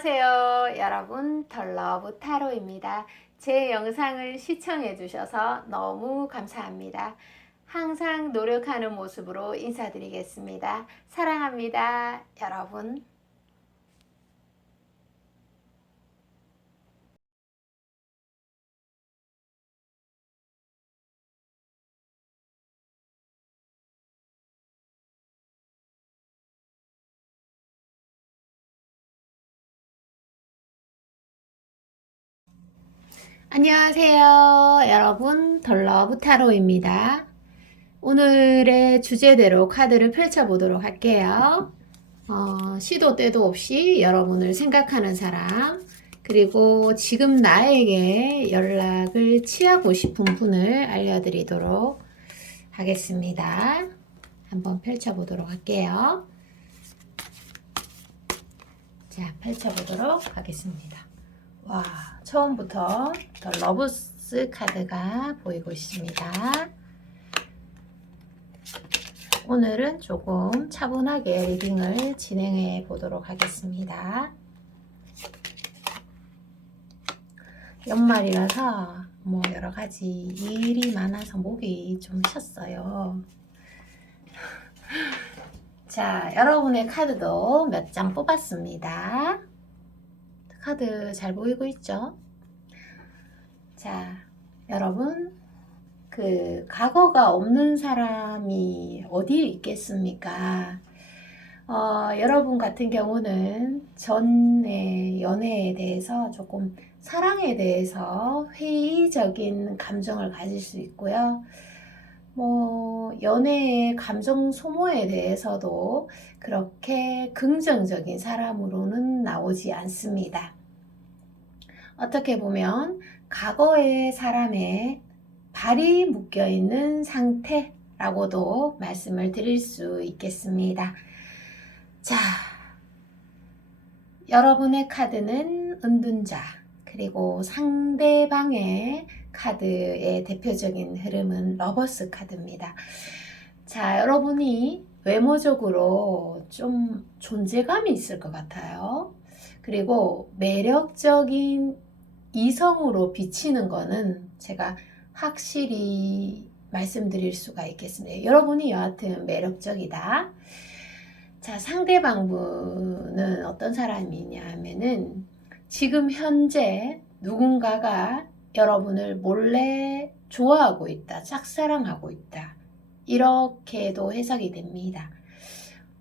안녕하세요 여러분, 덜러브 타로입니다. 제 영상을 시청해 주셔서 너무 감사합니다. 항상 노력하는 모습으로 인사드리겠습니다. 사랑합니다 여러분. 안녕하세요 여러분, 덜러브 타로입니다. 오늘의 주제대로 카드를 펼쳐보도록 할게요. 시도 때도 없이 여러분을 생각하는 사람, 그리고 지금 나에게 연락을 취하고 싶은 분을 알려드리도록 하겠습니다. 한번 펼쳐보도록 할게요. 자, 펼쳐보도록 하겠습니다. 와, 처음부터 더 러브스 카드가 보이고 있습니다. 오늘은 조금 차분하게 리딩을 진행해 보도록 하겠습니다. 연말이라서 뭐 여러가지 일이 많아서 목이 좀 쉬었어요. 자, 여러분의 카드도 몇 장 뽑았습니다. 카드 잘 보이고 있죠? 자, 여러분, 과거가 없는 사람이 어디에 있겠습니까? 여러분 같은 경우는 전의 연애에 대해서 조금 사랑에 대해서 회의적인 감정을 가질 수 있고요. 연애의 감정 소모에 대해서도 그렇게 긍정적인 사람으로는 나오지 않습니다. 어떻게 보면 과거의 사람의 발이 묶여있는 상태라고도 말씀을 드릴 수 있겠습니다. 자, 여러분의 카드는 은둔자, 그리고 상대방의 카드의 대표적인 흐름은 러버스 카드입니다. 자, 여러분이 외모적으로 좀 존재감이 있을 것 같아요. 그리고 매력적인 이성으로 비치는 거는 제가 확실히 말씀드릴 수가 있겠습니다. 여러분이 여하튼 매력적이다. 자, 상대방분은 어떤 사람이냐 하면은 지금 현재 누군가가 여러분을 몰래 좋아하고 있다, 짝사랑하고 있다, 이렇게도 해석이 됩니다.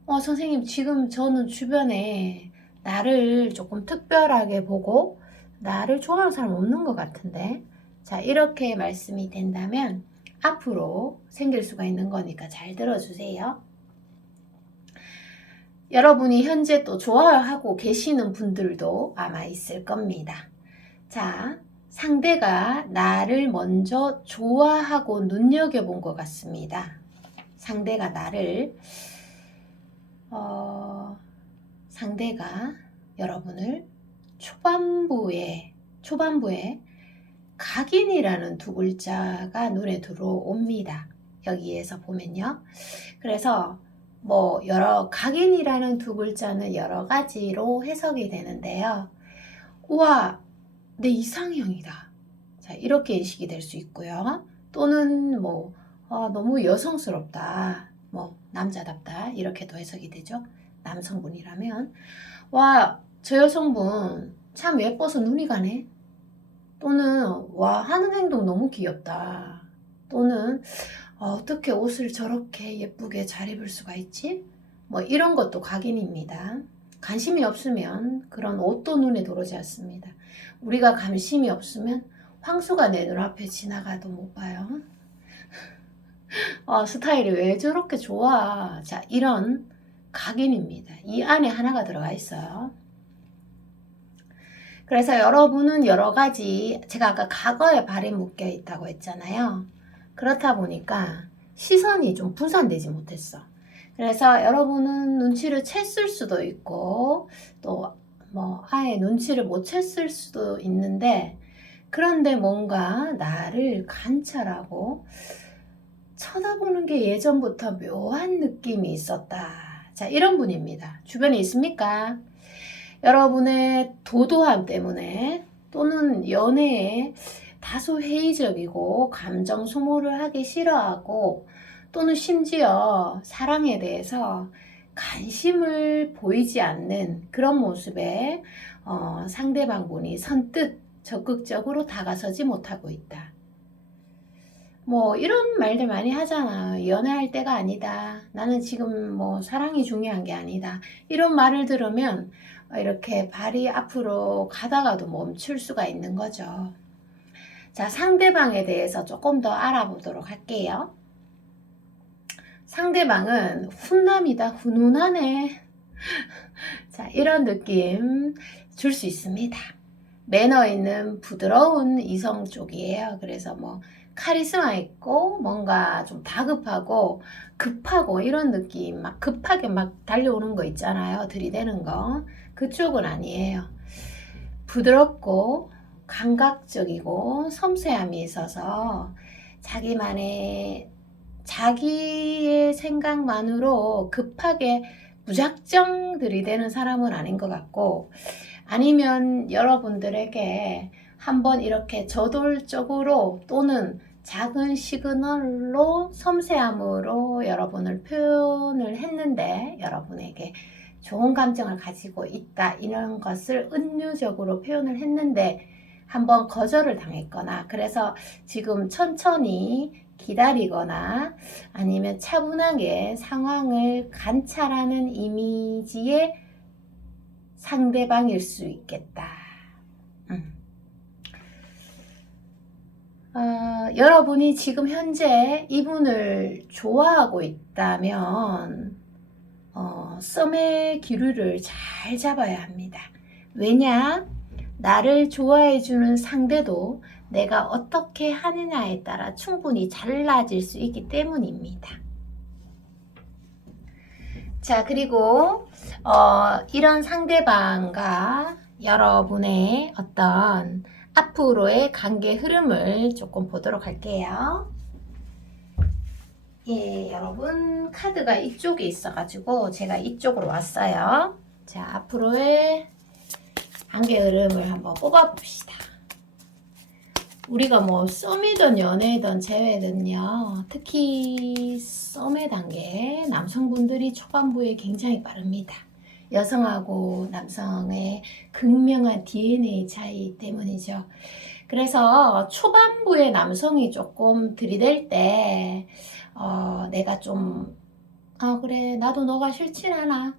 선생님, 지금 저는 주변에 나를 조금 특별하게 보고 나를 좋아하는 사람 없는 것 같은데, 자, 이렇게 말씀이 된다면 앞으로 생길 수가 있는 거니까 잘 들어주세요. 여러분이 현재 또 좋아하고 계시는 분들도 아마 있을 겁니다. 자, 상대가 나를 먼저 좋아하고 눈여겨본 것 같습니다. 상대가 나를 상대가 여러분을 초반부에 각인이라는 두 글자가 눈에 들어옵니다. 여기에서 보면요. 그래서 각인이라는 두 글자는 여러 가지로 해석이 되는데요. 우와, 내 이상형이다. 자, 이렇게 인식이 될 수 있고요. 또는 너무 여성스럽다. 남자답다. 이렇게도 해석이 되죠. 남성분이라면. 와, 저 여성분 참 예뻐서 눈이 가네. 또는 와, 하는 행동 너무 귀엽다. 또는 어떻게 옷을 저렇게 예쁘게 잘 입을 수가 있지? 이런 것도 각인입니다. 관심이 없으면 그런 옷도 눈에 들어오지 않습니다. 우리가 관심이 없으면 황소가 내 눈앞에 지나가도 못 봐요. 스타일이 왜 저렇게 좋아? 자, 이런 각인입니다. 이 안에 하나가 들어가 있어요. 그래서 여러분은 여러 가지, 제가 아까 과거에 발이 묶여 있다고 했잖아요. 그렇다 보니까 시선이 좀 분산되지 못했어. 그래서 여러분은 눈치를 챘을 수도 있고, 또 아예 눈치를 못 챘을 수도 있는데, 그런데 뭔가 나를 관찰하고 쳐다보는 게 예전부터 묘한 느낌이 있었다. 자, 이런 분입니다. 주변에 있습니까? 여러분의 도도함 때문에 또는 연애에 다소 회의적이고 감정 소모를 하기 싫어하고 또는 심지어 사랑에 대해서 관심을 보이지 않는 그런 모습에 상대방분이 선뜻 적극적으로 다가서지 못하고 있다. 뭐 이런 말들 많이 하잖아. 연애할 때가 아니다. 나는 지금 뭐 사랑이 중요한 게 아니다. 이런 말을 들으면 이렇게 발이 앞으로 가다가도 멈출 수가 있는 거죠. 자, 상대방에 대해서 조금 더 알아보도록 할게요. 상대방은 훈남이다. 훈훈하네. 자, 이런 느낌 줄 수 있습니다. 매너 있는 부드러운 이성 쪽이에요. 그래서 뭐 카리스마 있고 뭔가 좀 다급하고 급하고 이런 느낌, 막 급하게 막 달려오는 거 있잖아요. 들이대는 거. 그쪽은 아니에요. 부드럽고 감각적이고 섬세함이 있어서 자기의 생각만으로 급하게 무작정 들이대는 사람은 아닌 것 같고, 아니면 여러분들에게 한번 이렇게 저돌적으로 또는 작은 시그널로 섬세함으로 여러분을 표현을 했는데 여러분에게 좋은 감정을 가지고 있다, 이런 것을 은유적으로 표현을 했는데 한번 거절을 당했거나, 그래서 지금 천천히 기다리거나 아니면 차분하게 상황을 관찰하는 이미지의 상대방일 수 있겠다. 여러분이 지금 현재 이분을 좋아하고 있다면 썸의 기류를 잘 잡아야 합니다. 왜냐? 나를 좋아해주는 상대도 내가 어떻게 하느냐에 따라 충분히 달라질 수 있기 때문입니다. 자, 그리고 이런 상대방과 여러분의 어떤 앞으로의 관계 흐름을 조금 보도록 할게요. 예, 여러분 카드가 이쪽에 있어가지고 제가 이쪽으로 왔어요. 자, 앞으로의 관계 흐름을 한번 뽑아봅시다. 우리가 뭐 썸이든 연애든 재회든요, 특히 썸의 단계 남성분들이 초반부에 굉장히 빠릅니다. 여성하고 남성의 극명한 DNA 차이 때문이죠. 그래서 초반부에 남성이 조금 들이댈 때 내가 좀 그래, 나도 너가 싫진 않아,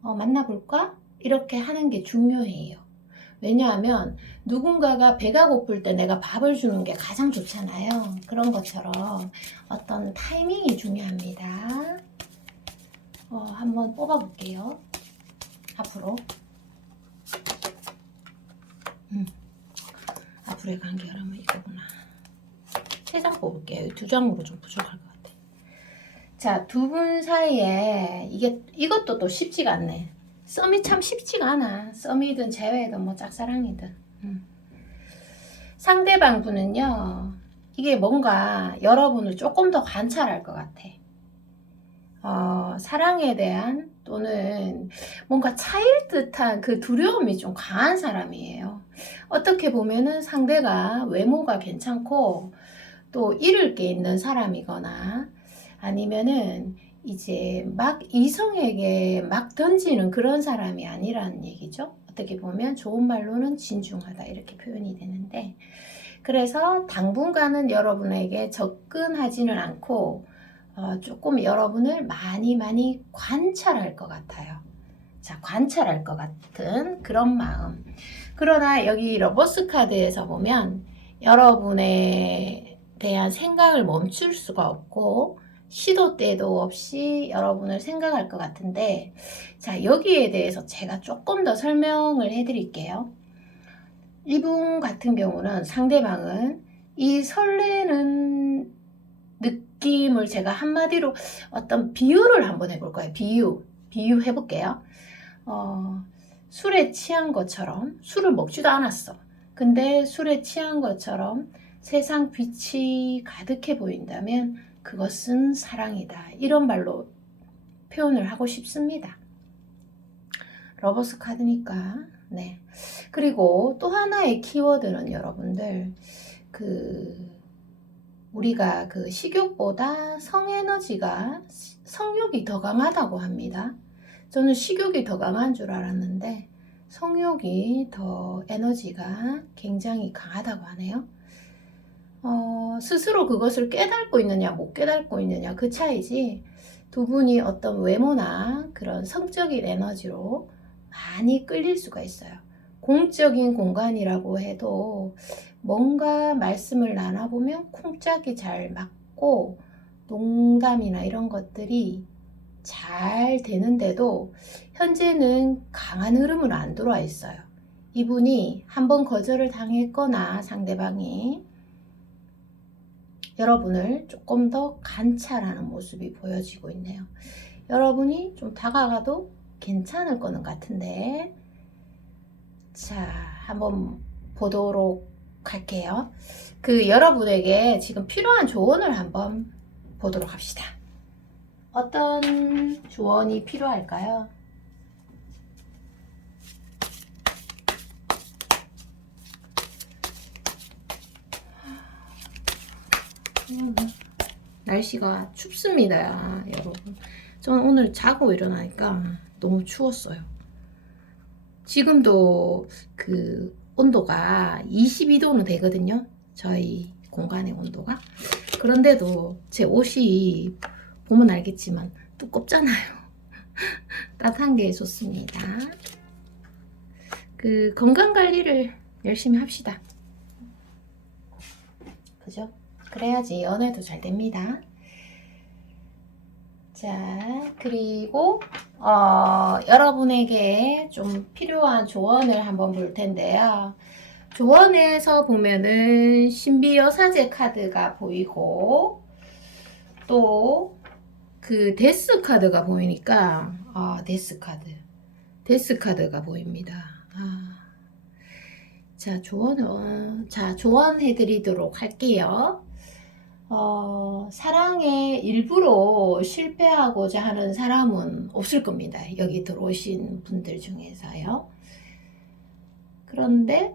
만나볼까? 이렇게 하는 게 중요해요. 왜냐하면 누군가가 배가 고플 때 내가 밥을 주는 게 가장 좋잖아요. 그런 것처럼 어떤 타이밍이 중요합니다. 한번 뽑아볼게요. 앞으로 앞으로의 관계 흐름은 이거구나. 3장 뽑을게요. 2장으로 좀 부족할 것 같아. 자, 두 분 사이에 이것도 또 쉽지가 않네. 썸이 참 쉽지가 않아. 썸이든 재회든 뭐 짝사랑이든. 상대방 분은요, 이게 뭔가 여러분을 조금 더 관찰할 것 같아. 사랑에 대한 또는 뭔가 차일 듯한 그 두려움이 좀 강한 사람이에요. 어떻게 보면은 상대가 외모가 괜찮고 또 잃을 게 있는 사람이거나 아니면은 이제 막 이성에게 막 던지는 그런 사람이 아니라는 얘기죠. 어떻게 보면 좋은 말로는 진중하다, 이렇게 표현이 되는데, 그래서 당분간은 여러분에게 접근하지는 않고 조금 여러분을 많이 관찰할 것 같아요. 자, 관찰할 것 같은 그런 마음. 그러나 여기 러버스 카드에서 보면 여러분에 대한 생각을 멈출 수가 없고 시도 때도 없이 여러분을 생각할 것 같은데, 자, 여기에 대해서 제가 조금 더 설명을 해드릴게요. 이분 같은 경우는, 상대방은 이 설레는 느낌을 제가 한마디로 어떤 비유를 한번 해볼 거예요. 비유 해볼게요. 술에 취한 것처럼, 술을 먹지도 않았어. 근데 술에 취한 것처럼 세상 빛이 가득해 보인다면 그것은 사랑이다. 이런 말로 표현을 하고 싶습니다. 러버스 카드니까. 네. 그리고 또 하나의 키워드는 여러분들, 우리가 식욕보다 성에너지가, 성욕이 더 강하다고 합니다. 저는 식욕이 더 강한 줄 알았는데, 성욕이 더 에너지가 굉장히 강하다고 하네요. 스스로 그것을 깨닫고 있느냐, 못 깨닫고 있느냐, 그 차이지, 두 분이 어떤 외모나 그런 성적인 에너지로 많이 끌릴 수가 있어요. 공적인 공간이라고 해도 뭔가 말씀을 나눠보면 쿵짝이 잘 맞고 농담이나 이런 것들이 잘 되는데도 현재는 강한 흐름은 안 들어와 있어요. 이분이 한번 거절을 당했거나 상대방이 여러분을 조금 더 관찰하는 모습이 보여지고 있네요. 여러분이 좀 다가가도 괜찮을 거는 같은데, 자, 한번 보도록 할게요. 여러분에게 지금 필요한 조언을 한번 보도록 합시다. 어떤 조언이 필요할까요? 날씨가 춥습니다, 여러분. 저는 오늘 자고 일어나니까 너무 추웠어요. 지금도 온도가 22도는 되거든요. 저희 공간의 온도가. 그런데도 제 옷이 보면 알겠지만 두껍잖아요. 따뜻한 게 좋습니다. 건강 관리를 열심히 합시다. 그죠? 그래야지 연애도 잘 됩니다. 자, 그리고 여러분에게 좀 필요한 조언을 한번 볼 텐데요. 조언에서 보면은 신비여사제 카드가 보이고, 또 데스 카드가 보이니까, 데스 카드가 보입니다. 자, 조언해 드리도록 할게요. 사랑에 일부러 실패하고자 하는 사람은 없을 겁니다. 여기 들어오신 분들 중에서요. 그런데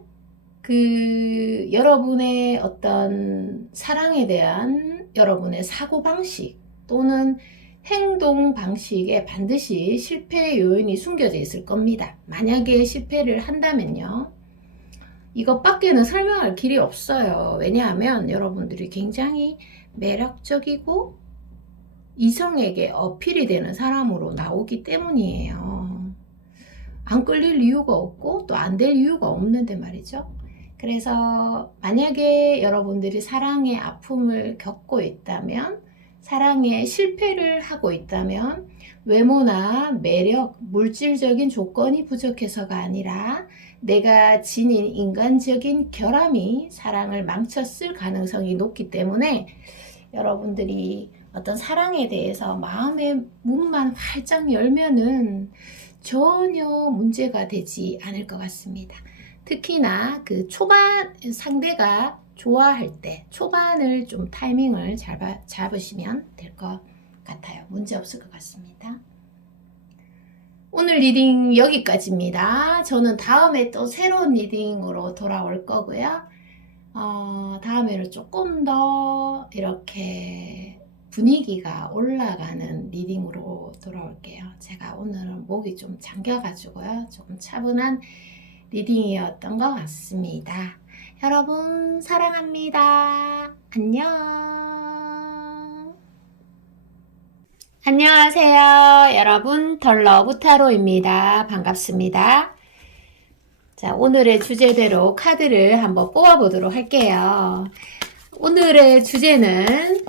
여러분의 어떤 사랑에 대한 여러분의 사고방식 또는 행동 방식에 반드시 실패의 요인이 숨겨져 있을 겁니다. 만약에 실패를 한다면요. 이것밖에는 설명할 길이 없어요. 왜냐하면 여러분들이 굉장히 매력적이고 이성에게 어필이 되는 사람으로 나오기 때문이에요. 안 끌릴 이유가 없고 또 안 될 이유가 없는데 말이죠. 그래서 만약에 여러분들이 사랑의 아픔을 겪고 있다면, 사랑에 실패를 하고 있다면 외모나 매력, 물질적인 조건이 부족해서가 아니라 내가 지닌 인간적인 결함이 사랑을 망쳤을 가능성이 높기 때문에 여러분들이 어떤 사랑에 대해서 마음의 문만 활짝 열면은 전혀 문제가 되지 않을 것 같습니다. 특히나 초반 상대가 좋아할 때 초반을 좀 타이밍을 잡으시면 될 것 같아요. 문제 없을 것 같습니다. 오늘 리딩 여기까지입니다. 저는 다음에 또 새로운 리딩으로 돌아올 거고요. 다음에는 조금 더 이렇게 분위기가 올라가는 리딩으로 돌아올게요. 제가 오늘은 목이 좀 잠겨가지고요. 조금 차분한 리딩이었던 것 같습니다. 여러분 사랑합니다. 안녕. 안녕하세요. 여러분 덜러브타로입니다. 반갑습니다. 자, 오늘의 주제대로 카드를 한번 뽑아보도록 할게요. 오늘의 주제는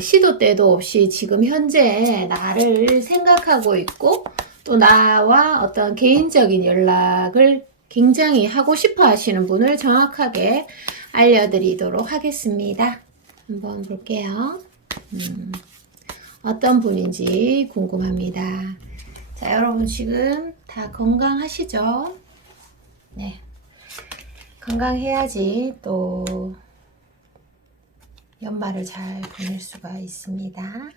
시도 때도 없이 지금 현재 나를 생각하고 있고 또 나와 어떤 개인적인 연락을 굉장히 하고 싶어 하시는 분을 정확하게 알려드리도록 하겠습니다. 한번 볼게요. 어떤 분인지 궁금합니다. 자, 여러분 지금 다 건강하시죠? 네. 건강해야지 또 연말을 잘 보낼 수가 있습니다.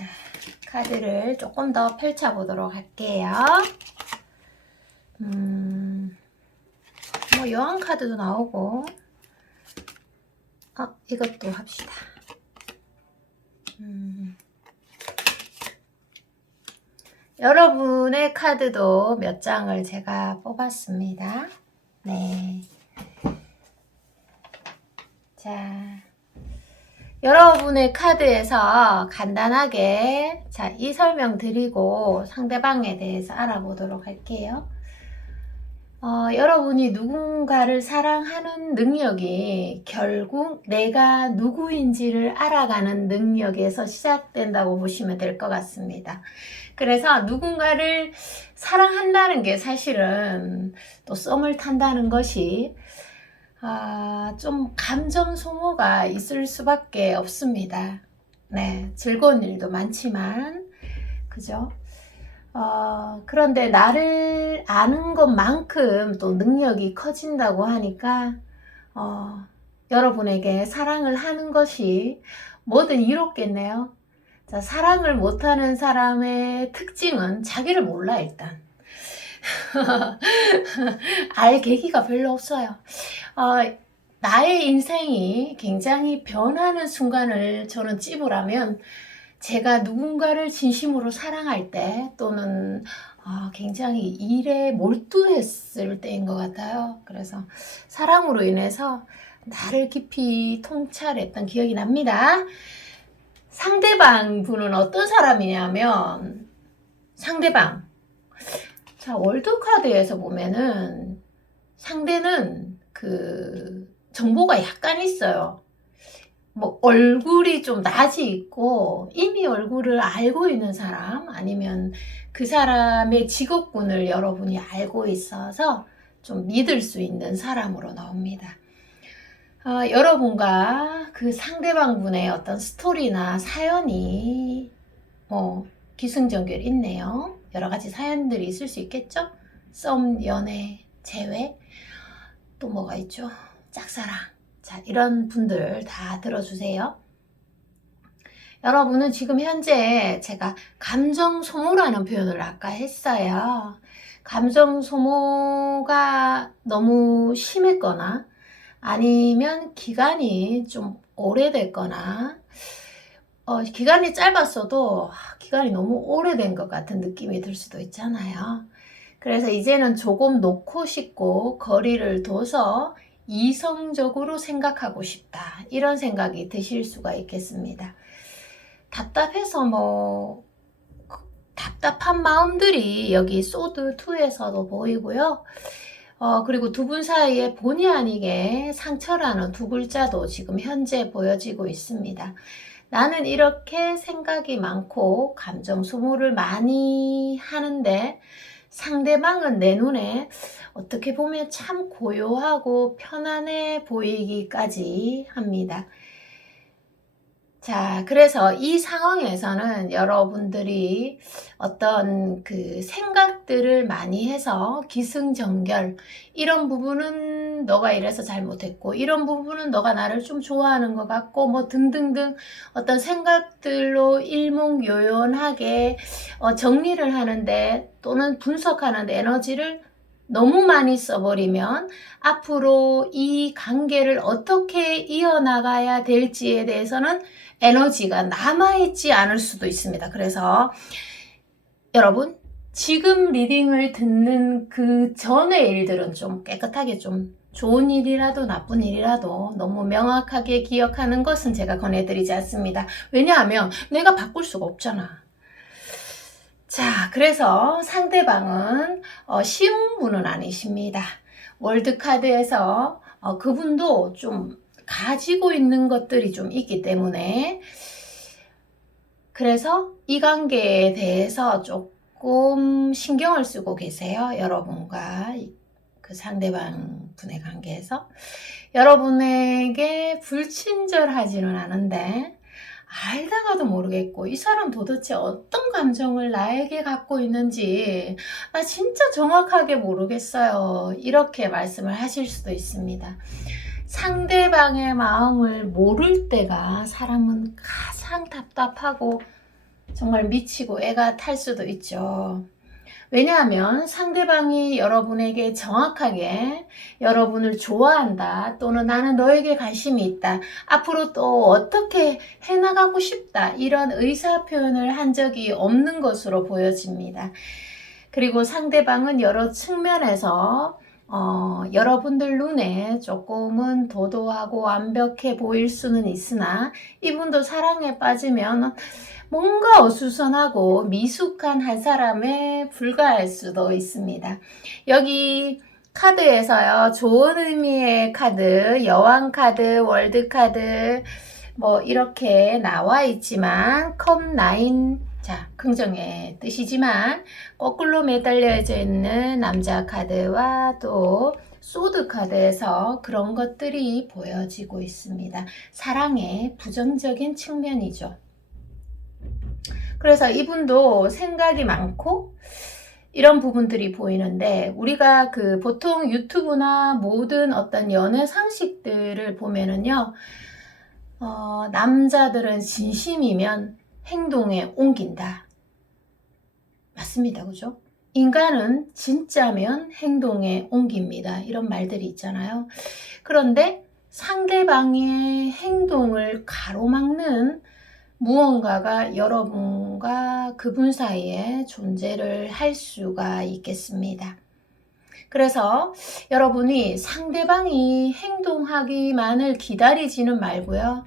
자, 카드를 조금 더 펼쳐보도록 할게요. 뭐 여왕 카드도 나오고, 이것도 합시다. 여러분의 카드도 몇 장을 제가 뽑았습니다. 네. 자, 여러분의 카드에서 간단하게 이 설명 드리고 상대방에 대해서 알아보도록 할게요. 여러분이 누군가를 사랑하는 능력이 결국 내가 누구인지를 알아가는 능력에서 시작된다고 보시면 될 것 같습니다. 그래서 누군가를 사랑한다는 게 사실은 또 썸을 탄다는 것이 좀 감정 소모가 있을 수밖에 없습니다. 네, 즐거운 일도 많지만, 그죠? 그런데 나를 아는 것만큼 또 능력이 커진다고 하니까, 여러분에게 사랑을 하는 것이 뭐든 이롭겠네요. 자, 사랑을 못하는 사람의 특징은 자기를 몰라, 일단. 알 계기가 별로 없어요. 나의 인생이 굉장히 변하는 순간을 저는 찝으라면, 제가 누군가를 진심으로 사랑할 때 또는 굉장히 일에 몰두했을 때인 것 같아요. 그래서 사랑으로 인해서 나를 깊이 통찰했던 기억이 납니다. 상대방 분은 어떤 사람이냐면, 상대방, 자, 월드카드에서 보면은 상대는 정보가 약간 있어요. 뭐 얼굴이 좀 낯이 있고 이미 얼굴을 알고 있는 사람, 아니면 그 사람의 직업군을 여러분이 알고 있어서 좀 믿을 수 있는 사람으로 나옵니다. 여러분과 그 상대방 분의 어떤 스토리나 사연이 기승전결 있네요. 여러 가지 사연들이 있을 수 있겠죠? 썸, 연애, 재회, 또 뭐가 있죠? 짝사랑. 자, 이런 분들 다 들어주세요. 여러분은 지금 현재 제가 감정 소모라는 표현을 아까 했어요. 감정 소모가 너무 심했거나 아니면 기간이 좀 오래됐거나 기간이 짧았어도 기간이 너무 오래된 것 같은 느낌이 들 수도 있잖아요. 그래서 이제는 조금 놓고 싶고 거리를 둬서 이성적으로 생각하고 싶다, 이런 생각이 드실 수가 있겠습니다. 답답해서 답답한 마음들이 여기 소드 2에서도 보이고요. 그리고 두 분 사이에 본의 아니게 상처라는 두 글자도 지금 현재 보여지고 있습니다. 나는 이렇게 생각이 많고 감정 소모를 많이 하는데 상대방은 내 눈에 어떻게 보면 참 고요하고 편안해 보이기까지 합니다. 자, 그래서 이 상황에서는 여러분들이 어떤 생각들을 많이 해서 기승전결, 이런 부분은 너가 이래서 잘못했고 이런 부분은 너가 나를 좀 좋아하는 것 같고 뭐 등등등 어떤 생각들로 일목요연하게 정리를 하는데 또는 분석하는데 에너지를 너무 많이 써버리면 앞으로 이 관계를 어떻게 이어나가야 될지에 대해서는 에너지가 남아있지 않을 수도 있습니다. 그래서 여러분, 지금 리딩을 듣는 그 전의 일들은 좀 깨끗하게, 좀 좋은 일이라도 나쁜 일이라도 너무 명확하게 기억하는 것은 제가 권해드리지 않습니다. 왜냐하면 내가 바꿀 수가 없잖아. 자, 그래서 상대방은 쉬운 분은 아니십니다. 월드카드에서 그분도 좀 가지고 있는 것들이 좀 있기 때문에, 그래서 이 관계에 대해서 조금 신경을 쓰고 계세요. 여러분과 그 상대방 분의 관계에서. 여러분에게 불친절하지는 않은데 알다가도 모르겠고 이 사람 도대체 어떤 감정을 나에게 갖고 있는지 나 진짜 정확하게 모르겠어요, 이렇게 말씀을 하실 수도 있습니다. 상대방의 마음을 모를 때가 사람은 가장 답답하고 정말 미치고 애가 탈 수도 있죠. 왜냐하면 상대방이 여러분에게 정확하게 여러분을 좋아한다, 또는 나는 너에게 관심이 있다, 앞으로 또 어떻게 해나가고 싶다, 이런 의사 표현을 한 적이 없는 것으로 보여집니다. 그리고 상대방은 여러 측면에서 여러분들 눈에 조금은 도도하고 완벽해 보일 수는 있으나 이분도 사랑에 빠지면 뭔가 어수선하고 미숙한 한 사람에 불과할 수도 있습니다. 여기 카드에서요, 좋은 의미의 카드, 여왕 카드, 월드 카드 뭐 이렇게 나와 있지만 컵9, 자, 긍정의 뜻이지만 거꾸로 매달려져 있는 남자 카드와 또 소드 카드에서 그런 것들이 보여지고 있습니다. 사랑의 부정적인 측면이죠. 그래서 이분도 생각이 많고 이런 부분들이 보이는데, 우리가 보통 유튜브나 모든 어떤 연애 상식들을 보면은요, 남자들은 진심이면 행동에 옮긴다. 맞습니다. 그죠? 인간은 진짜면 행동에 옮깁니다. 이런 말들이 있잖아요. 그런데 상대방의 행동을 가로막는 무언가가 여러분과 그분 사이에 존재를 할 수가 있겠습니다. 그래서 여러분이 상대방이 행동하기만을 기다리지는 말고요.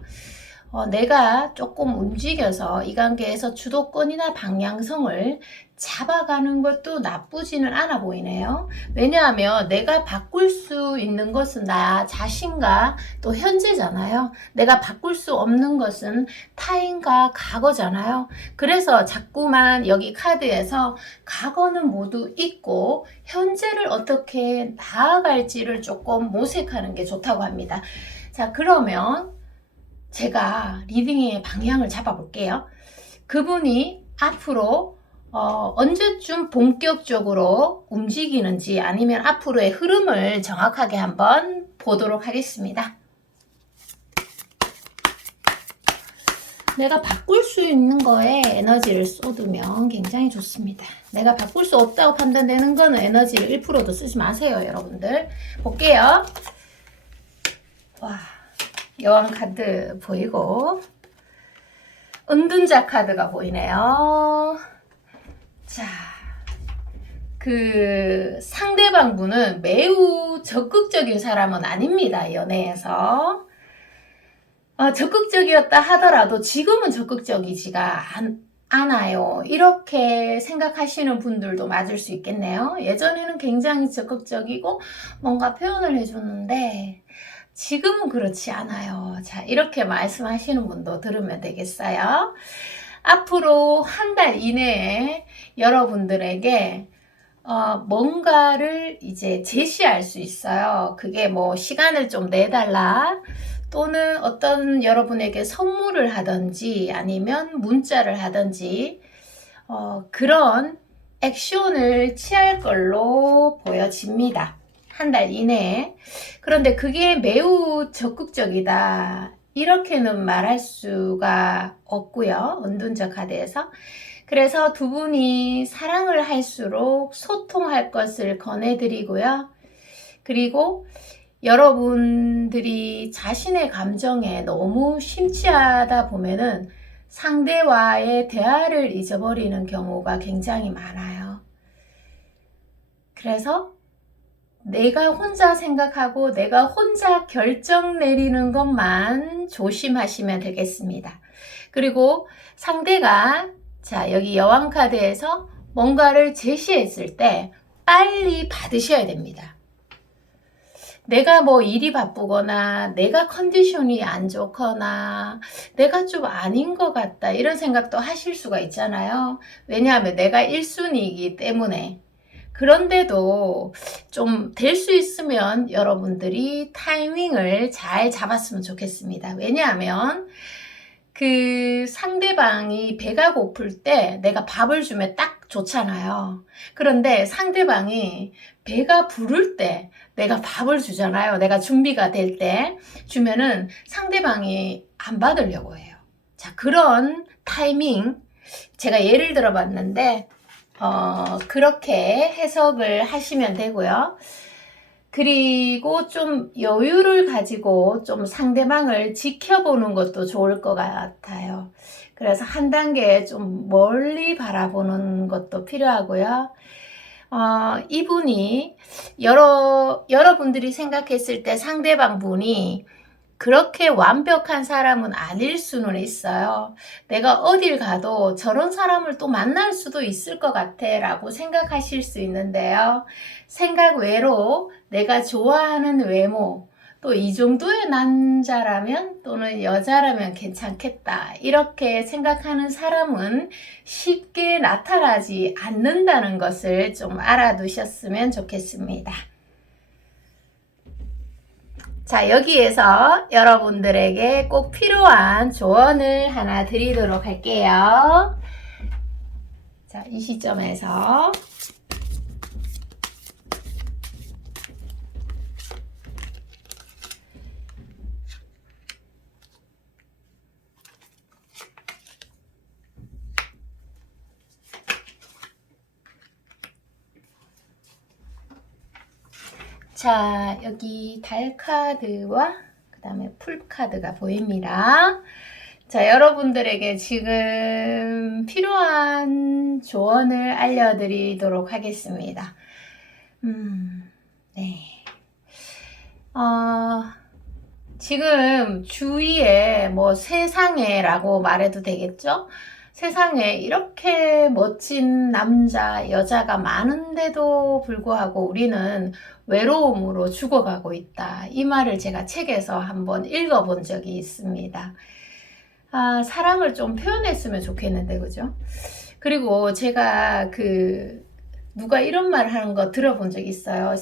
내가 조금 움직여서 이 관계에서 주도권이나 방향성을 잡아가는 것도 나쁘지는 않아 보이네요. 왜냐하면 내가 바꿀 수 있는 것은 나 자신과 또 현재잖아요. 내가 바꿀 수 없는 것은 타인과 과거잖아요. 그래서 자꾸만 여기 카드에서 과거는 모두 잊고 현재를 어떻게 나아갈지를 조금 모색하는 게 좋다고 합니다. 자, 그러면 제가 리딩의 방향을 잡아볼게요. 그분이 앞으로 언제쯤 본격적으로 움직이는지, 아니면 앞으로의 흐름을 정확하게 한번 보도록 하겠습니다. 내가 바꿀 수 있는 거에 에너지를 쏟으면 굉장히 좋습니다. 내가 바꿀 수 없다고 판단되는 거는 에너지를 1%도 쓰지 마세요, 여러분들. 볼게요. 와, 여왕 카드 보이고 은둔자 카드가 보이네요. 자, 상대방 분은 매우 적극적인 사람은 아닙니다. 연애에서. 적극적이었다 하더라도 지금은 적극적이지가 않아요. 이렇게 생각하시는 분들도 맞을 수 있겠네요. 예전에는 굉장히 적극적이고 뭔가 표현을 해줬는데 지금은 그렇지 않아요. 자, 이렇게 말씀하시는 분도 들으면 되겠어요. 앞으로 한 달 이내에 여러분들에게 뭔가를 이제 제시할 수 있어요. 그게 뭐 시간을 좀 내달라, 또는 어떤 여러분에게 선물을 하든지 아니면 문자를 하든지 그런 액션을 취할 걸로 보여집니다. 한 달 이내에. 그런데 그게 매우 적극적이다, 이렇게는 말할 수가 없고요. 은둔자 카드에서. 그래서 두 분이 사랑을 할수록 소통할 것을 권해드리고요. 그리고 여러분들이 자신의 감정에 너무 심취하다 보면은 상대와의 대화를 잊어버리는 경우가 굉장히 많아요. 그래서 내가 혼자 생각하고 내가 혼자 결정 내리는 것만 조심하시면 되겠습니다. 그리고 상대가, 자, 여기 여왕 카드에서 뭔가를 제시했을 때 빨리 받으셔야 됩니다. 내가 뭐 일이 바쁘거나 내가 컨디션이 안 좋거나 내가 좀 아닌 것 같다, 이런 생각도 하실 수가 있잖아요. 왜냐하면 내가 1순위이기 때문에. 그런데도 좀 될 수 있으면 여러분들이 타이밍을 잘 잡았으면 좋겠습니다. 왜냐하면 상대방이 배가 고플 때 내가 밥을 주면 딱 좋잖아요. 그런데 상대방이 배가 부를 때 내가 밥을 주잖아요. 내가 준비가 될 때 주면은 상대방이 안 받으려고 해요. 자, 그런 타이밍, 제가 예를 들어 봤는데, 그렇게 해석을 하시면 되고요. 그리고 좀 여유를 가지고 좀 상대방을 지켜보는 것도 좋을 것 같아요. 그래서 한 단계 좀 멀리 바라보는 것도 필요하고요. 이분이 여러분들이 생각했을 때 상대방 분이 그렇게 완벽한 사람은 아닐 수는 있어요. 내가 어딜 가도 저런 사람을 또 만날 수도 있을 것 같아 라고 생각하실 수 있는데요. 생각 외로 내가 좋아하는 외모, 또 이 정도의 남자라면 또는 여자라면 괜찮겠다 이렇게 생각하는 사람은 쉽게 나타나지 않는다는 것을 좀 알아두셨으면 좋겠습니다. 자, 여기에서 여러분들에게 꼭 필요한 조언을 하나 드리도록 할게요. 자, 이 시점에서 자, 여기 달 카드와 그 다음에 풀 카드가 보입니다. 자, 여러분들에게 지금 필요한 조언을 알려드리도록 하겠습니다. 네. 지금 주위에 뭐 세상에라고 말해도 되겠죠? 세상에 이렇게 멋진 남자, 여자가 많은데도 불구하고 우리는 외로움으로 죽어가고 있다. 이 말을 제가 책에서 한번 읽어본 적이 있습니다. 사랑을 좀 표현했으면 좋겠는데, 그죠? 그리고 제가 누가 이런 말 하는 거 들어본 적 있어요.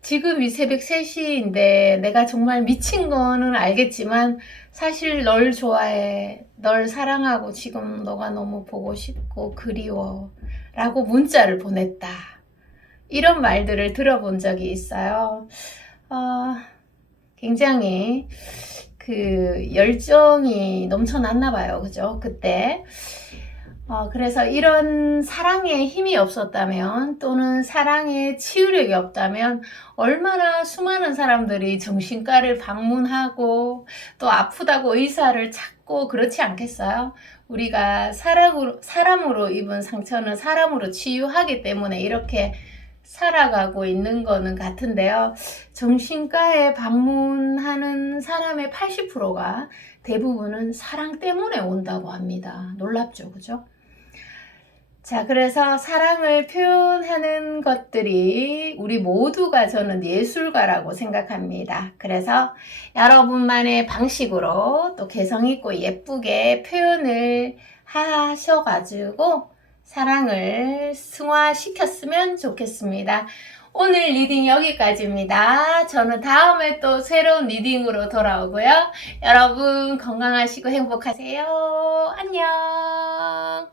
지금이 새벽 3시인데 내가 정말 미친 거는 알겠지만 사실 널 좋아해, 널 사랑하고 지금 너가 너무 보고 싶고 그리워 라고 문자를 보냈다. 이런 말들을 들어본 적이 있어요. 굉장히 열정이 넘쳐났나 봐요. 그죠? 그때. 그래서 이런 사랑에 힘이 없었다면 또는 사랑에 치유력이 없다면 얼마나 수많은 사람들이 정신과를 방문하고 또 아프다고 의사를 찾고 그렇지 않겠어요? 우리가 사람으로 입은 상처는 사람으로 치유하기 때문에 이렇게 살아가고 있는 거는 같은데요. 정신과에 방문하는 사람의 80%가 대부분은 사랑 때문에 온다고 합니다. 놀랍죠, 그죠? 자, 그래서 사랑을 표현하는 것들이 우리 모두가 저는 예술가라고 생각합니다. 그래서 여러분만의 방식으로 또 개성있고 예쁘게 표현을 하셔가지고 사랑을 승화시켰으면 좋겠습니다. 오늘 리딩 여기까지입니다. 저는 다음에 또 새로운 리딩으로 돌아오고요. 여러분 건강하시고 행복하세요. 안녕.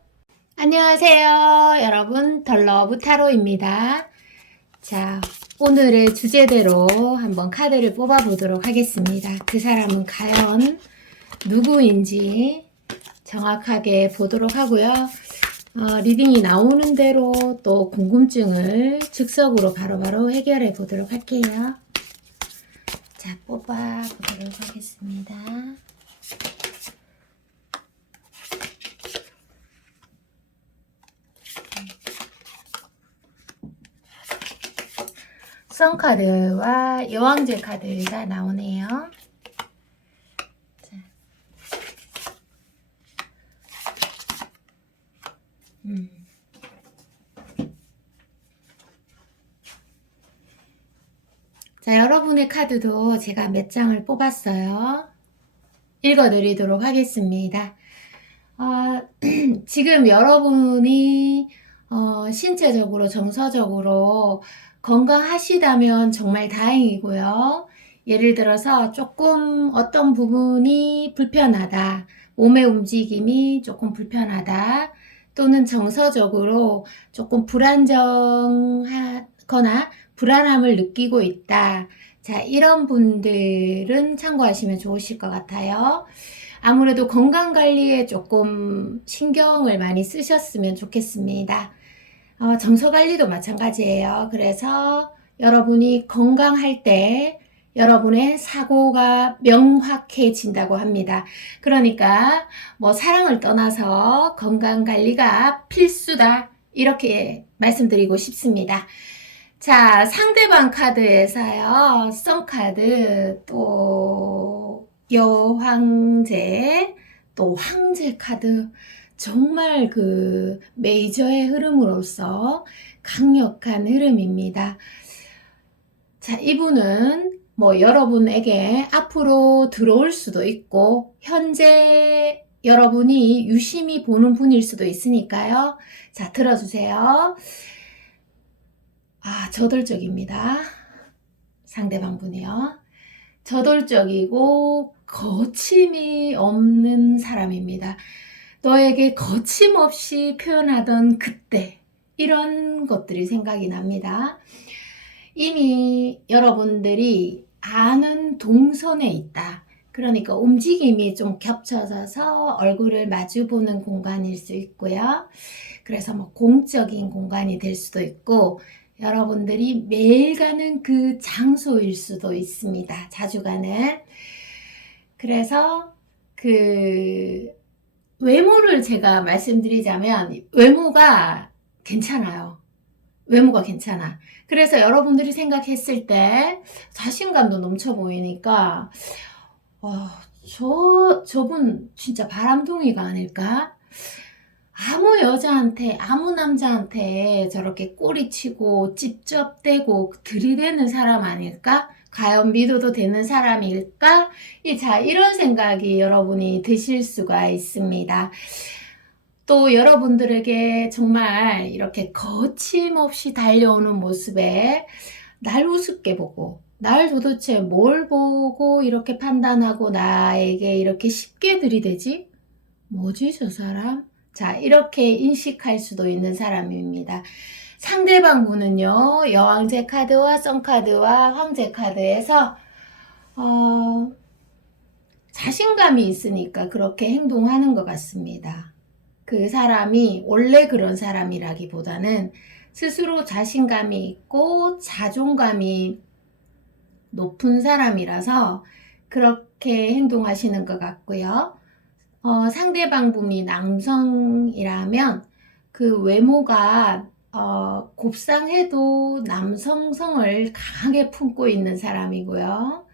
안녕하세요. 여러분 덜러브 타로입니다. 자, 오늘의 주제대로 한번 카드를 뽑아보도록 하겠습니다. 그 사람은 과연 누구인지 정확하게 보도록 하고요. 리딩이 나오는 대로 또 궁금증을 즉석으로 바로바로 해결해 보도록 할게요. 자, 뽑아 보도록 하겠습니다. 선 카드와 여왕제 카드가 나오네요. 자. 자, 여러분의 카드도 제가 몇 장을 뽑았어요. 읽어드리도록 하겠습니다. 지금 여러분이 신체적으로, 정서적으로 건강하시다면 정말 다행이고요. 예를 들어서 조금 어떤 부분이 불편하다, 몸의 움직임이 조금 불편하다, 또는 정서적으로 조금 불안정하거나 불안함을 느끼고 있다. 자, 이런 분들은 참고하시면 좋으실 것 같아요. 아무래도 건강 관리에 조금 신경을 많이 쓰셨으면 좋겠습니다. 정서 관리도 마찬가지예요. 그래서 여러분이 건강할 때 여러분의 사고가 명확해진다고 합니다. 그러니까 뭐 사랑을 떠나서 건강 관리가 필수다. 이렇게 말씀드리고 싶습니다. 자, 상대방 카드에서요. 썬카드, 또 여황제, 또 황제 카드. 정말 그 메이저의 흐름으로서 강력한 흐름입니다. 자, 이분은 뭐 여러분에게 앞으로 들어올 수도 있고 현재 여러분이 유심히 보는 분일 수도 있으니까요. 자, 들어주세요. 저돌적입니다. 상대방 분이요. 저돌적이고 거침이 없는 사람입니다. 너에게 거침없이 표현하던 그때, 이런 것들이 생각이 납니다. 이미 여러분들이 아는 동선에 있다. 그러니까 움직임이 좀 겹쳐져서 얼굴을 마주보는 공간일 수 있고요. 그래서 뭐 공적인 공간이 될 수도 있고, 여러분들이 매일 가는 그 장소일 수도 있습니다. 자주 가는. 그래서 그 외모를 제가 말씀드리자면 외모가 괜찮아요. 외모가 괜찮아. 그래서 여러분들이 생각했을 때 자신감도 넘쳐 보이니까 저분 진짜 바람둥이가 아닐까? 아무 여자한테, 아무 남자한테 저렇게 꼬리치고 찝쩍대고 들이대는 사람 아닐까? 과연 믿어도 되는 사람일까? 자, 이런 생각이 여러분이 드실 수가 있습니다. 또 여러분들에게 정말 이렇게 거침없이 달려오는 모습에 날 우습게 보고, 날 도대체 뭘 보고 이렇게 판단하고 나에게 이렇게 쉽게 들이대지? 뭐지, 저 사람? 자, 이렇게 인식할 수도 있는 사람입니다. 상대방 분은요, 여왕제 카드와 썬카드와 황제 카드에서 자신감이 있으니까 그렇게 행동하는 것 같습니다. 그 사람이 원래 그런 사람이라기보다는 스스로 자신감이 있고 자존감이 높은 사람이라서 그렇게 행동하시는 것 같고요. 상대방 분이 남성이라면 그 외모가 곱상해도 남성성을 강하게 품고 있는 사람이고요.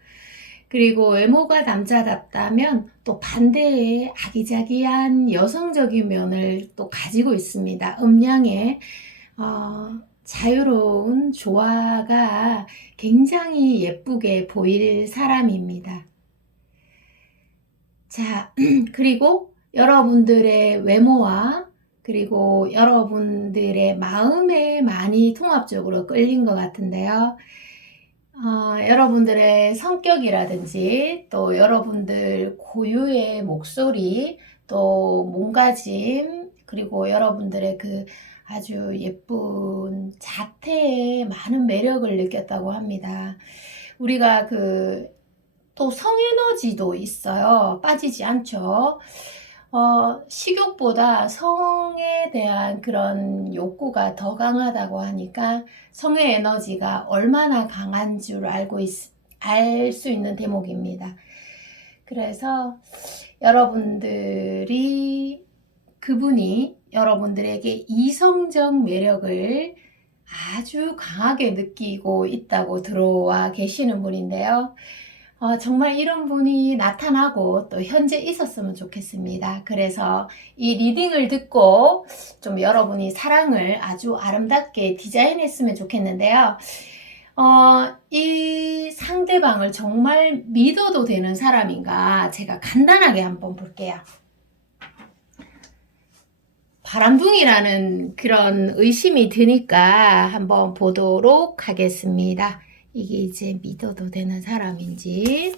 그리고 외모가 남자답다면 또 반대의 아기자기한 여성적인 면을 또 가지고 있습니다. 음양의 자유로운 조화가 굉장히 예쁘게 보일 사람입니다. 자, 그리고 여러분들의 외모와 그리고 여러분들의 마음에 많이 통합적으로 끌린 것 같은데요. 여러분들의 성격이라든지 또 여러분들 고유의 목소리, 또 몸가짐, 그리고 여러분들의 그 아주 예쁜 자태에 많은 매력을 느꼈다고 합니다. 우리가 또 성에너지도 있어요. 빠지지 않죠. 식욕보다 성에 대한 그런 욕구가 더 강하다고 하니까 성의 에너지가 얼마나 강한 줄 알 수 있는 대목입니다. 그래서 그분이 여러분들에게 이성적 매력을 아주 강하게 느끼고 있다고 들어와 계시는 분인데요. 정말 이런 분이 나타나고 또 현재 있었으면 좋겠습니다. 그래서 이 리딩을 듣고 좀 여러분이 사랑을 아주 아름답게 디자인했으면 좋겠는데요. 이 상대방을 정말 믿어도 되는 사람인가 제가 간단하게 한번 볼게요. 바람둥이라는 그런 의심이 드니까 한번 보도록 하겠습니다. 이게 이제 믿어도 되는 사람인지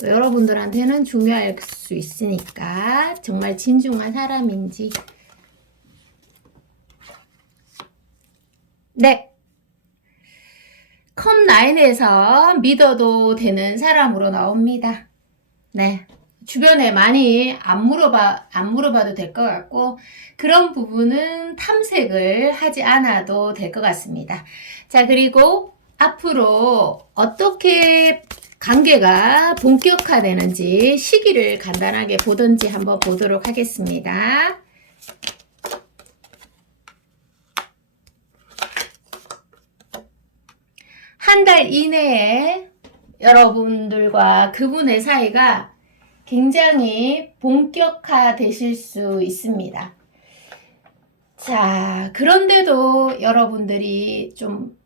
또 여러분들한테는 중요할 수 있으니까 정말 진중한 사람인지. 네, 컵9에서 믿어도 되는 사람으로 나옵니다. 네, 주변에 많이 안 물어봐도 될 것 같고, 그런 부분은 탐색을 하지 않아도 될 것 같습니다. 자, 그리고 앞으로 어떻게 관계가 본격화되는지 시기를 간단하게 보든지 한번 보도록 하겠습니다. 한 달 이내에 여러분들과 그분의 사이가 굉장히 본격화 되실 수 있습니다. 자, 그런데도 여러분들이 좀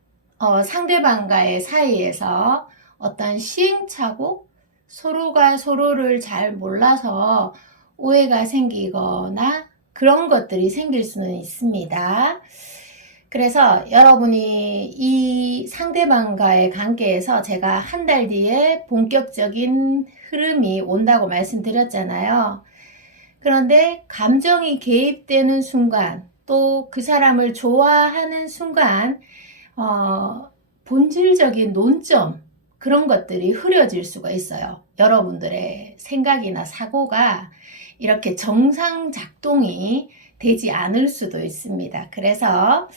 상대방과의 사이에서 어떤 시행착오, 서로가 서로를 잘 몰라서 오해가 생기거나 그런 것들이 생길 수는 있습니다. 그래서 여러분이 이 상대방과의 관계에서 제가 한 달 뒤에 본격적인 흐름이 온다고 말씀드렸잖아요. 그런데 감정이 개입되는 순간, 또 그 사람을 좋아하는 순간, 본질적인 논점, 그런 것들이 흐려질 수가 있어요. 여러분들의 생각이나 사고가 이렇게 정상 작동이 되지 않을 수도 있습니다. 그래서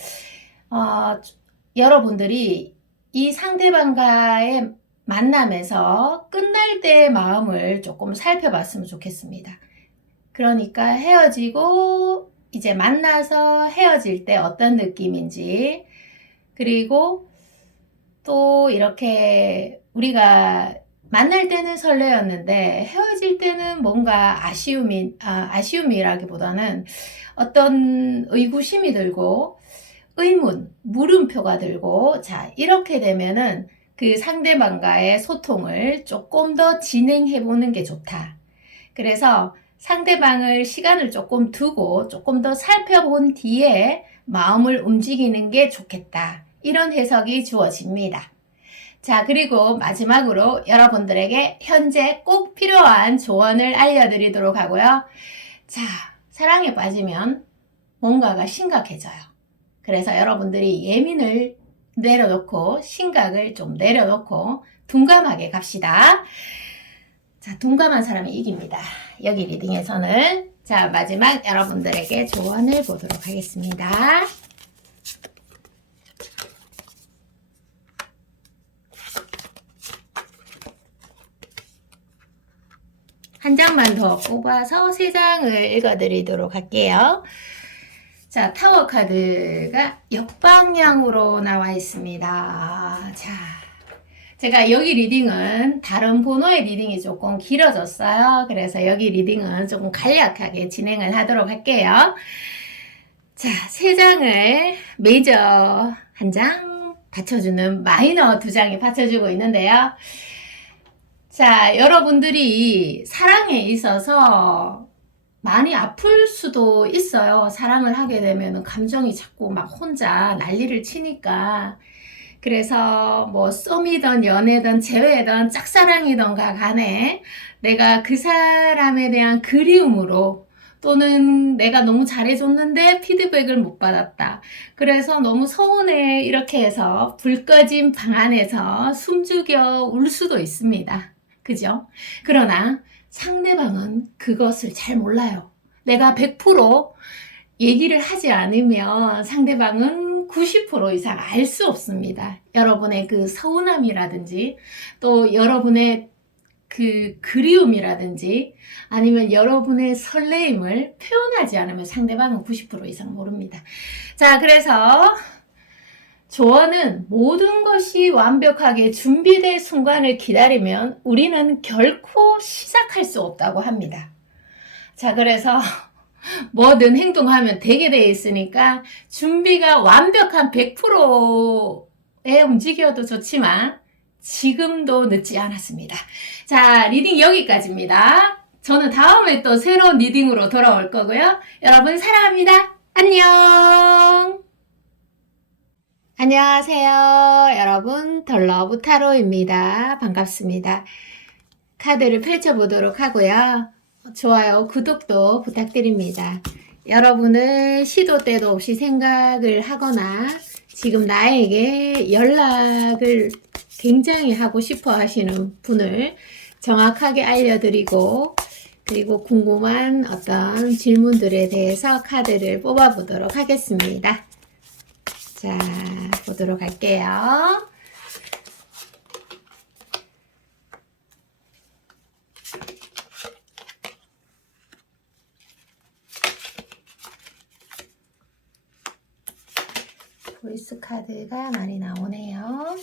여러분들이 이 상대방과의 만남에서 끝날 때의 마음을 조금 살펴봤으면 좋겠습니다. 그러니까 헤어지고 이제 만나서 헤어질 때 어떤 느낌인지, 그리고 또 이렇게 우리가 만날 때는 설레었는데 헤어질 때는 뭔가 아쉬움이라기보다는 어떤 의구심이 들고 의문, 물음표가 들고, 자, 이렇게 되면은 그 상대방과의 소통을 조금 더 진행해 보는 게 좋다. 그래서 상대방을 시간을 조금 두고 조금 더 살펴본 뒤에 마음을 움직이는 게 좋겠다. 이런 해석이 주어집니다. 자, 그리고 마지막으로 여러분들에게 현재 꼭 필요한 조언을 알려드리도록 하고요. 자, 사랑에 빠지면 뭔가가 심각해져요. 그래서 여러분들이 예민을 내려놓고 심각을 좀 내려놓고 둔감하게 갑시다. 자, 둔감한 사람이 이깁니다. 여기 리딩에서는. 자, 마지막 여러분들에게 조언을 보도록 하겠습니다. 한 장만 더 뽑아서 3장을 읽어드리도록 할게요. 자, 타워 카드가 역방향으로 나와 있습니다. 자, 제가 여기 리딩은 다른 번호의 리딩이 조금 길어졌어요. 그래서 여기 리딩은 조금 간략하게 진행을 하도록 할게요. 자, 3장을 메이저 1장 받쳐주는 마이너 2장이 받쳐주고 있는데요. 자, 여러분들이 사랑에 있어서 많이 아플 수도 있어요. 사랑을 하게 되면 감정이 자꾸 막 혼자 난리를 치니까. 그래서 뭐 썸이든 연애든 재회든 짝사랑이든가 간에 내가 그 사람에 대한 그리움으로, 또는 내가 너무 잘해줬는데 피드백을 못 받았다. 그래서 너무 서운해. 이렇게 해서 불 꺼진 방 안에서 숨죽여 울 수도 있습니다. 그죠? 그러나 상대방은 그것을 잘 몰라요. 내가 100% 얘기를 하지 않으면 상대방은 90% 이상 알 수 없습니다. 여러분의 그 서운함이라든지, 또 여러분의 그 그리움이라든지, 아니면 여러분의 설레임을 표현하지 않으면 상대방은 90% 이상 모릅니다. 자, 그래서 조언은 모든 것이 완벽하게 준비될 순간을 기다리면 우리는 결코 시작할 수 없다고 합니다. 자, 그래서 뭐든 행동하면 되게 돼 있으니까 준비가 완벽한 100%에 움직여도 좋지만 지금도 늦지 않았습니다. 자, 리딩 여기까지입니다. 저는 다음에 또 새로운 리딩으로 돌아올 거고요. 여러분 사랑합니다. 안녕. 안녕하세요. 여러분, 덜러브 타로입니다. 반갑습니다. 카드를 펼쳐보도록 하고요. 좋아요, 구독도 부탁드립니다. 여러분은 시도 때도 없이 생각을 하거나 지금 나에게 연락을 굉장히 하고 싶어 하시는 분을 정확하게 알려드리고 그리고 궁금한 어떤 질문들에 대해서 카드를 뽑아 보도록 하겠습니다. 자, 보도록 할게요. 보이스 카드가 많이 나오네요.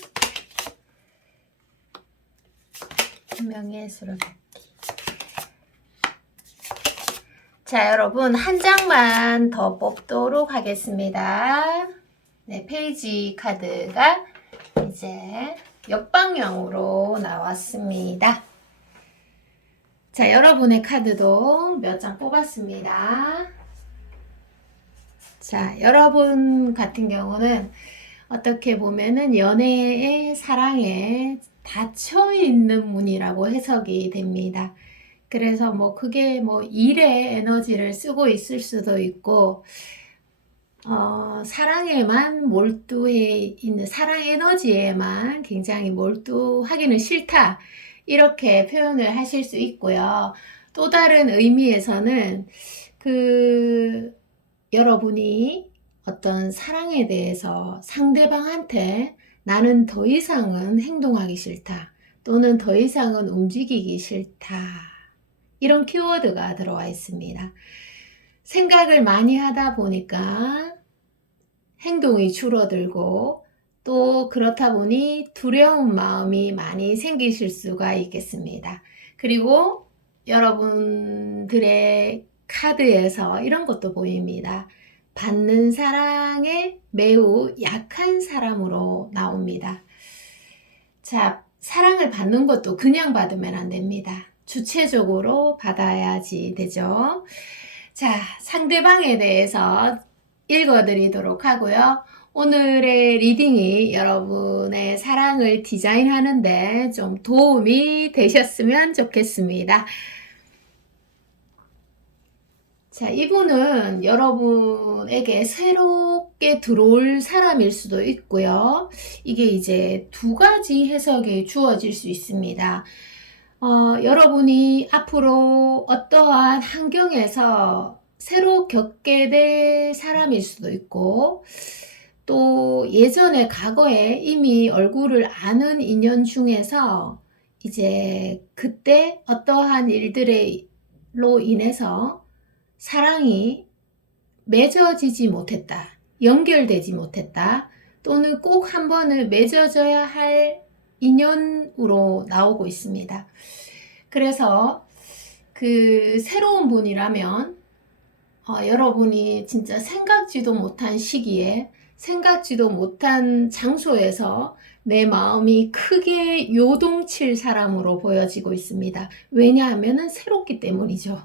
분명히 수로잡기. 자, 여러분 한 장만 더 뽑도록 하겠습니다. 네, 페이지 카드가 이제 역방향으로 나왔습니다. 자, 여러분의 카드도 몇 장 뽑았습니다. 자, 여러분 같은 경우는 어떻게 보면은 연애의 사랑에 닫혀 있는 문이라고 해석이 됩니다. 그래서 뭐 그게 뭐 일의 에너지를 쓰고 있을 수도 있고, 사랑에만 몰두해 있는, 사랑 에너지에만 굉장히 몰두하기는 싫다. 이렇게 표현을 하실 수 있고요. 또 다른 의미에서는 여러분이 어떤 사랑에 대해서 상대방한테 나는 더 이상은 행동하기 싫다. 또는 더 이상은 움직이기 싫다. 이런 키워드가 들어와 있습니다. 생각을 많이 하다 보니까 행동이 줄어들고 또 그렇다 보니 두려운 마음이 많이 생기실 수가 있겠습니다. 그리고 여러분들의 카드에서 이런 것도 보입니다. 받는 사랑에 매우 약한 사람으로 나옵니다. 자, 사랑을 받는 것도 그냥 받으면 안 됩니다. 주체적으로 받아야지 되죠. 자, 상대방에 대해서 읽어드리도록 하고요. 오늘의 리딩이 여러분의 사랑을 디자인하는데 좀 도움이 되셨으면 좋겠습니다. 자, 이분은 여러분에게 새롭게 들어올 사람일 수도 있고요. 이게 이제 두 가지 해석이 주어질 수 있습니다. 여러분이 앞으로 어떠한 환경에서 새로 겪게 될 사람일 수도 있고, 또 예전에 과거에 이미 얼굴을 아는 인연 중에서 이제 그때 어떠한 일들로 인해서 사랑이 맺어지지 못했다, 연결되지 못했다, 또는 꼭 한 번은 맺어져야 할 인연으로 나오고 있습니다. 그래서 새로운 분이라면 여러분이 진짜 생각지도 못한 시기에 생각지도 못한 장소에서 내 마음이 크게 요동칠 사람으로 보여지고 있습니다. 왜냐하면 새롭기 때문이죠.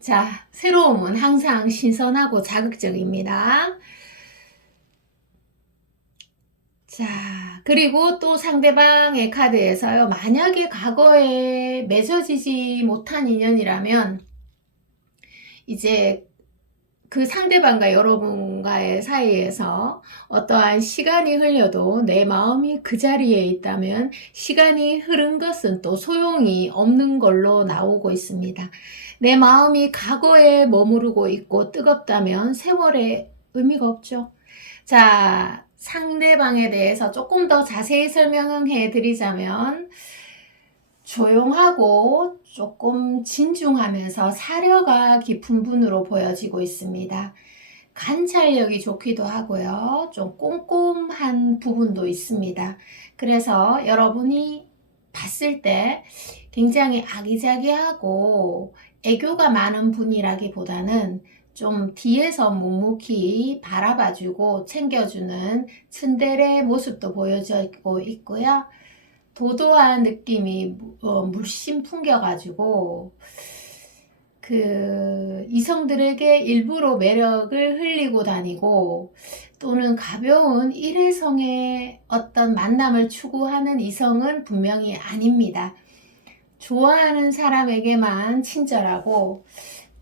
자, 새로움은 항상 신선하고 자극적입니다. 자, 그리고 또 상대방의 카드에서요, 만약에 과거에 맺어지지 못한 인연이라면 이제 그 상대방과 여러분과의 사이에서 어떠한 시간이 흘려도 내 마음이 그 자리에 있다면 시간이 흐른 것은 또 소용이 없는 걸로 나오고 있습니다. 내 마음이 과거에 머무르고 있고 뜨겁다면 세월에 의미가 없죠. 자, 상대방에 대해서 조금 더 자세히 설명해 드리자면 조용하고 조금 진중하면서 사려가 깊은 분으로 보여지고 있습니다. 관찰력이 좋기도 하고요. 좀 꼼꼼한 부분도 있습니다. 그래서 여러분이 봤을 때 굉장히 아기자기하고 애교가 많은 분이라기보다는 좀 뒤에서 묵묵히 바라봐주고 챙겨주는 츤데레 모습도 보여지고 있고요. 도도한 느낌이 물씬 풍겨가지고 이성들에게 일부러 매력을 흘리고 다니고, 또는 가벼운 일회성의 어떤 만남을 추구하는 이성은 분명히 아닙니다. 좋아하는 사람에게만 친절하고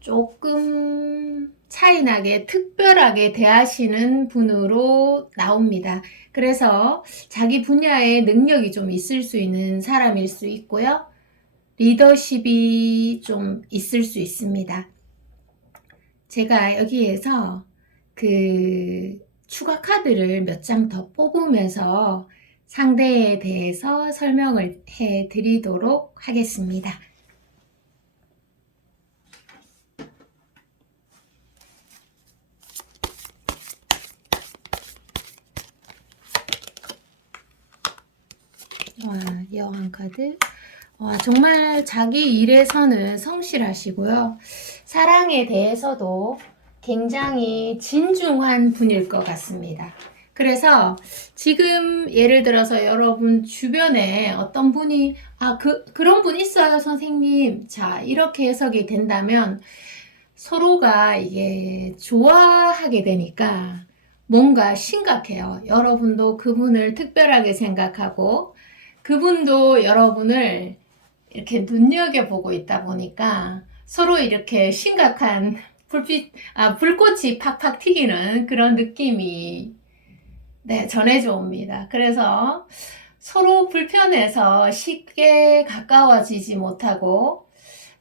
조금 차이나게 특별하게 대하시는 분으로 나옵니다. 그래서 자기 분야에 능력이 좀 있을 수 있는 사람일 수 있고요. 리더십이 좀 있을 수 있습니다. 제가 여기에서 그 추가 카드를 몇 장 더 뽑으면서 상대에 대해서 설명을 해 드리도록 하겠습니다. 와, 여왕 카드. 와, 정말 자기 일에서는 성실하시고요. 사랑에 대해서도 굉장히 진중한 분일 것 같습니다. 그래서 지금 예를 들어서 여러분 주변에 어떤 분이 그런 분 있어요, 선생님. 자, 이렇게 해석이 된다면 서로가 이게 좋아하게 되니까 뭔가 심각해요. 여러분도 그분을 특별하게 생각하고 그분도 여러분을 이렇게 눈여겨보고 있다 보니까 서로 이렇게 심각한 불꽃이 팍팍 튀기는 그런 느낌이 전해져 옵니다. 그래서 서로 불편해서 쉽게 가까워지지 못하고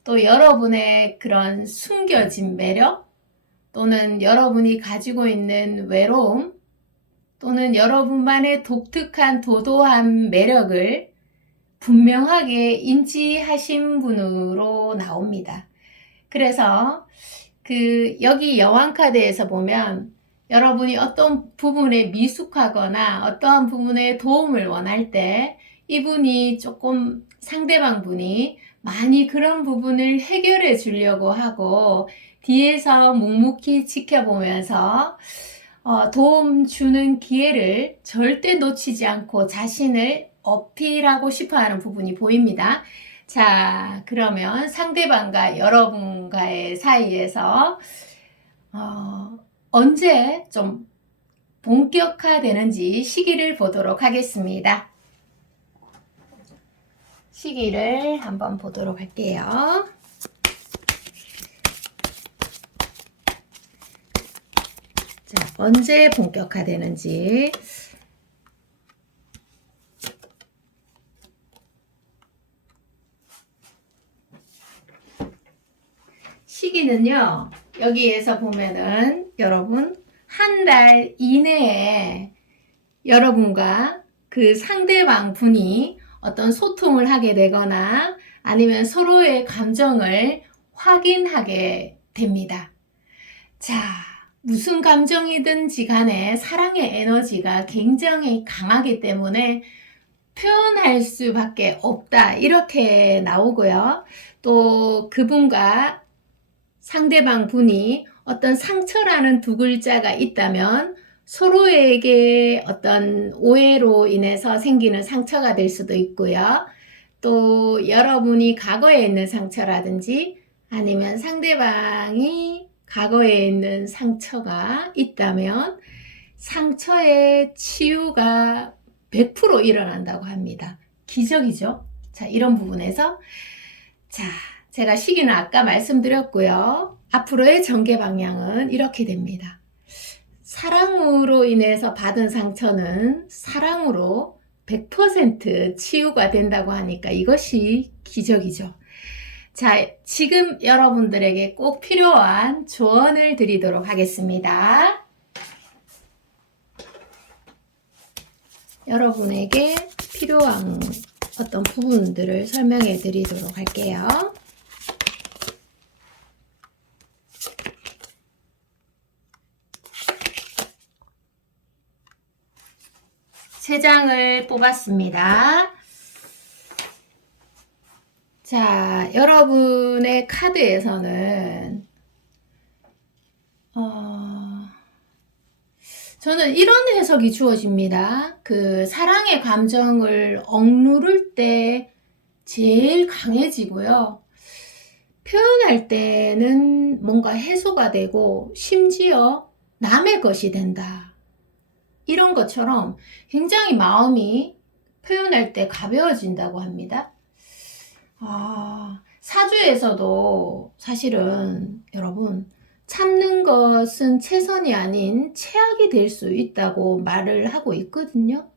또 여러분의 그런 숨겨진 매력 또는 여러분이 가지고 있는 외로움 또는 여러분만의 독특한 도도한 매력을 분명하게 인지하신 분으로 나옵니다. 그래서 여기 여왕 카드에서 보면 여러분이 어떤 부분에 미숙하거나 어떠한 부분에 도움을 원할 때 이분이 조금 상대방 분이 많이 그런 부분을 해결해 주려고 하고 뒤에서 묵묵히 지켜보면서 도움 주는 기회를 절대 놓치지 않고 자신을 어필하고 싶어 하는 부분이 보입니다. 자, 그러면 상대방과 여러분과의 사이에서 언제 좀 본격화되는지 시기를 보도록 하겠습니다. 시기를 한번 보도록 할게요. 자, 언제 본격화되는지. 시기는요, 여기에서 보면은 여러분 한 달 이내에 여러분과 그 상대방 분이 어떤 소통을 하게 되거나 아니면 서로의 감정을 확인하게 됩니다. 자, 무슨 감정이든지 간에 사랑의 에너지가 굉장히 강하기 때문에 표현할 수밖에 없다 이렇게 나오고요. 또 그분과 상대방 분이 어떤 상처라는 두 글자가 있다면 서로에게 어떤 오해로 인해서 생기는 상처가 될 수도 있고요. 또 여러분이 과거에 있는 상처라든지 아니면 상대방이 과거에 있는 상처가 있다면 상처의 치유가 100% 일어난다고 합니다. 기적이죠? 자, 이런 부분에서 제가 시기는 아까 말씀드렸고요. 앞으로의 전개 방향은 이렇게 됩니다. 사랑으로 인해서 받은 상처는 사랑으로 100% 치유가 된다고 하니까 이것이 기적이죠. 자, 지금 여러분들에게 꼭 필요한 조언을 드리도록 하겠습니다. 여러분에게 필요한 어떤 부분들을 설명해 드리도록 할게요. 세 장을 뽑았습니다. 자, 여러분의 카드에서는 저는 이런 해석이 주어집니다. 그 사랑의 감정을 억누를 때 제일 강해지고요. 표현할 때는 뭔가 해소가 되고 심지어 남의 것이 된다. 이런 것처럼 굉장히 마음이 표현할 때 가벼워진다고 합니다. 사주에서도 사실은 여러분 참는 것은 최선이 아닌 최악이 될 수 있다고 말을 하고 있거든요.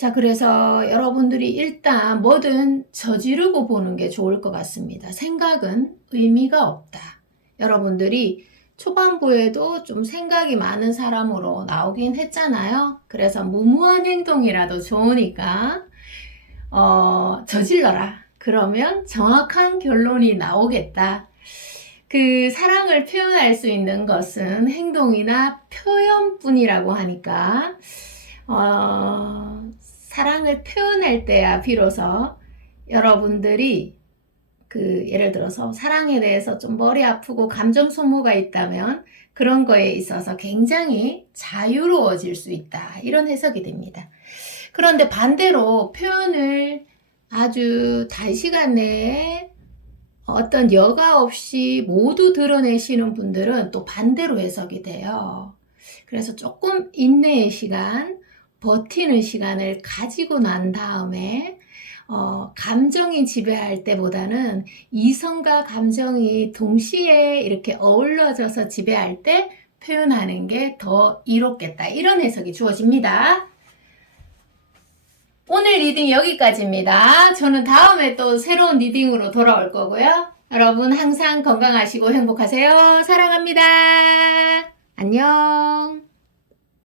자, 그래서 여러분들이 일단 뭐든 저지르고 보는 게 좋을 것 같습니다. 생각은 의미가 없다. 여러분들이 초반부에도 좀 생각이 많은 사람으로 나오긴 했잖아요. 그래서 무모한 행동이라도 좋으니까 저질러라. 그러면 정확한 결론이 나오겠다. 그 사랑을 표현할 수 있는 것은 행동이나 표현뿐이라고 하니까 사랑을 표현할 때야 비로소 여러분들이 예를 들어서 사랑에 대해서 좀 머리 아프고 감정 소모가 있다면 그런 거에 있어서 굉장히 자유로워질 수 있다. 이런 해석이 됩니다. 그런데 반대로 표현을 아주 단시간 내에 어떤 여과 없이 모두 드러내시는 분들은 또 반대로 해석이 돼요. 그래서 조금 인내의 시간, 버티는 시간을 가지고 난 다음에 감정이 지배할 때보다는 이성과 감정이 동시에 이렇게 어우러져서 지배할 때 표현하는 게 더 이롭겠다. 이런 해석이 주어집니다. 오늘 리딩 여기까지입니다. 저는 다음에 또 새로운 리딩으로 돌아올 거고요. 여러분 항상 건강하시고 행복하세요. 사랑합니다. 안녕.